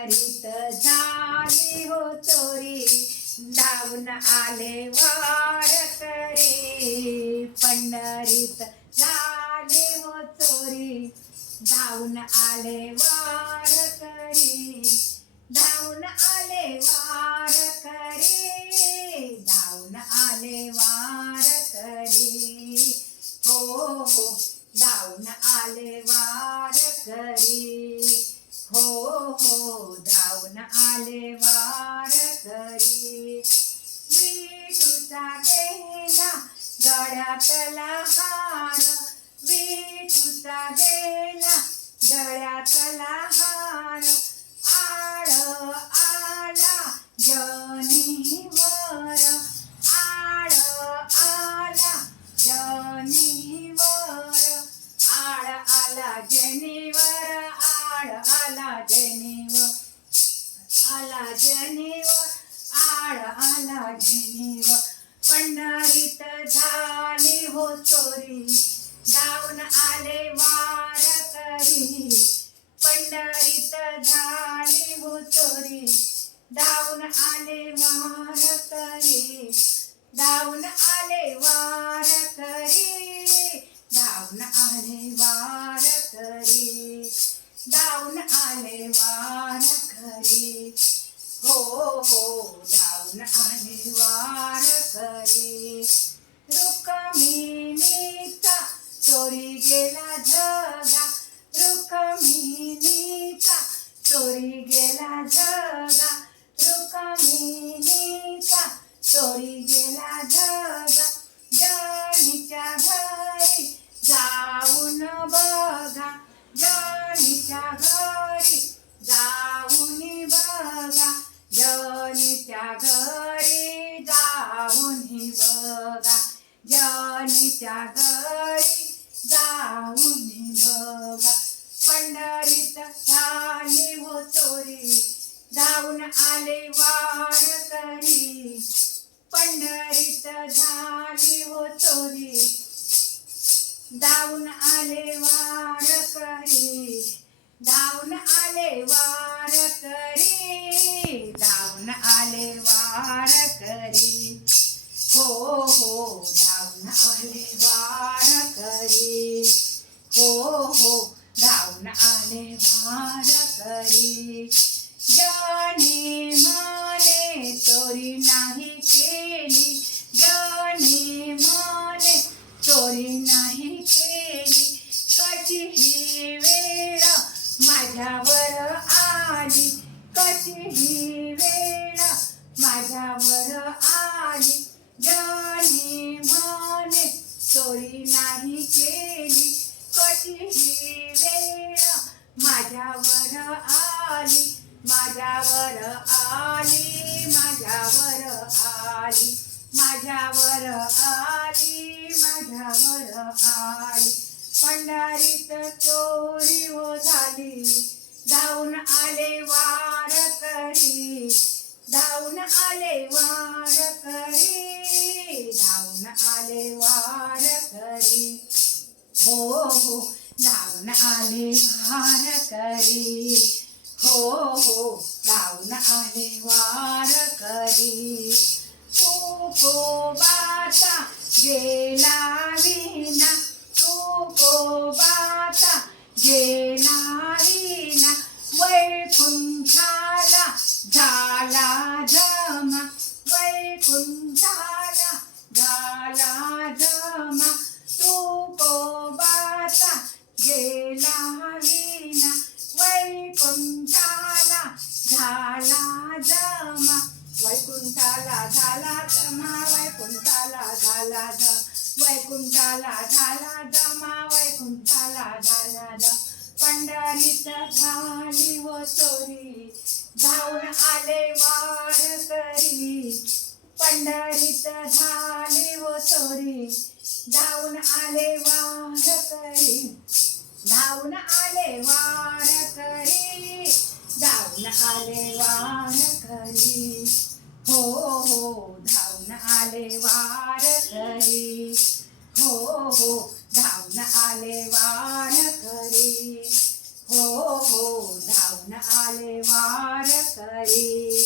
पंढरीत झाली हो चोरी, धावून आले वारकरी. पंढरीत झाली हो चोरी, धावून आले वारकरी. धावून आले वारकरी, धावून आले वारकरी. हो हो धावून आले वारकरी. हो हो धावून आले वारकरी. विठूचा गेला गळ्यातला हार, विठूचा गेला गळ्यातला हार. आळ आला जनिवर, आळ आला जनिवर. आळ आला जनिवर, आळ आला जनिवर. आला जनिवर, आळ आला जनिवर. पंढरीत झाली हो चोरी, धावून आले वारकरी. पंढरीत झाली हो चोरी, धावून आले वारकरी. धावून आले वारकरी, धावून आले वारकरी. धावून आले वारकरी. हो हो धावून आले वारकरी. रुक्मिणीचा चोरी गेला झगा, रुक्मिणीचा चोरी गेला झगा. रुक्मिणीचा चोरी गेला झगा. जनीच्या घरी जाऊन बघा, जनीच्या घरी जाऊन बघा. जनीच्या घरी जाऊन बघा, जनीच्या घरी जाऊन बघा. पंढरीत झाली हो चोरी, धावून आले वारकरी. पंढरीत झाली हो चोरी, धावून आले वारकरी. धावून आले वारकरी. धावून आले वारकरी. हो हो धावून आले वारकरी. हो हो धावून आले वारकरी. जनी म्हणे चोरी नाही केली, जनी म्हणे चोरी नाही केली. कशी ही वेळ माझ्यावर आली, कशी ही वेळ माझ्यावर आली. जनी म्हणे चोरी नाही केली, कशी ही वेळ माझ्यावर आली. माझ्यावर आली, माझ्यावर आली. माझ्यावर आली, माझ्यावर आली. पंढरीत चोरी हो झाली, धावून आले वारकरी. धावून आले वारकरी. धावून आले वारकरी. हो हो धावून आले वारकरी. हो हो धावून आले वारकरी. तुकोबाचा गेला विना, तुकोबाचा गेला विना. वैकुंठाला झाला जमा, वैकुंठाला झाला जमा. तुकोबाचा गेला विना, वैकुंठाला झाला जमा. वैकुंठाला झाला जमा, वैकुंठाला झाला जमा. वैकुंठाला झाला जमा, वैकुंठाला झाला जमा. पंढरीत झाली हो चोरी, धावून आले वारकरी. पंढरीत झाली हो चोरी, धावून आले वारकरी. धावून आले वारकरी. धावून आले वारकरी. हो हो धावून आले वारकरी. हो हो धावून आले वारकरी. हो हो धावून आले वारकरी